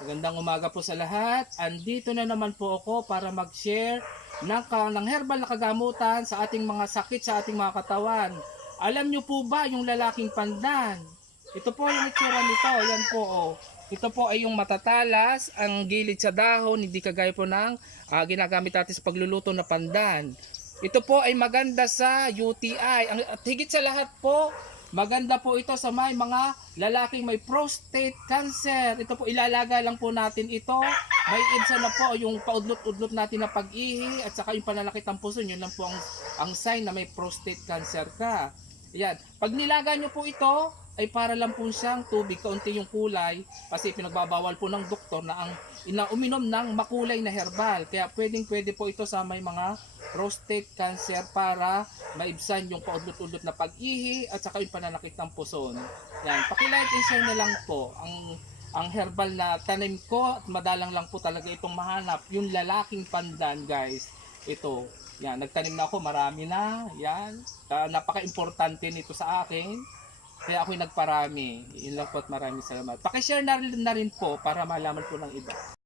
Magandang umaga po sa lahat. Andito na naman po ako para mag-share ng herbal na kagamutan sa ating mga sakit sa ating mga katawan. Alam nyo po ba yung lalaking pandan? Ito po yung itsura nito. Yan po. Oh. Ito po ay yung matatalas, ang gilid sa dahon, hindi kagaya po ng ginagamit natin sa pagluluto na pandan. Ito po ay maganda sa UTI. At higit sa lahat po, maganda po ito sa mga lalaking may prostate cancer. Ito po ilalaga lang po natin ito. May ibsa na po yung paudlot-udlot natin na pag-ihi at saka yung pananakit ng puso. Yun lang po ang sign na may prostate cancer ka. Ayan. Pag nilaga nyo po ito, ay para lang po siyang tubig, kaunti yung kulay kasi pinagbabawal po ng doktor na uminom ng makulay na herbal. Kaya pwede po ito sa may mga prostate cancer para maibsan yung paudlot-udlot na pag-ihi at saka yung pananakit ng puson. Yan, paki-like and share na lang po ang herbal na tanim ko at madalang lang po talaga itong mahanap, yung lalaking pandan, guys. Ito, yan, nagtanim na ako, marami na, yan. Napaka-importante nito sa akin. Kaya ako'y nagparami. Yun lang po at maraming salamat. Paki-share na rin po para malaman po ng iba.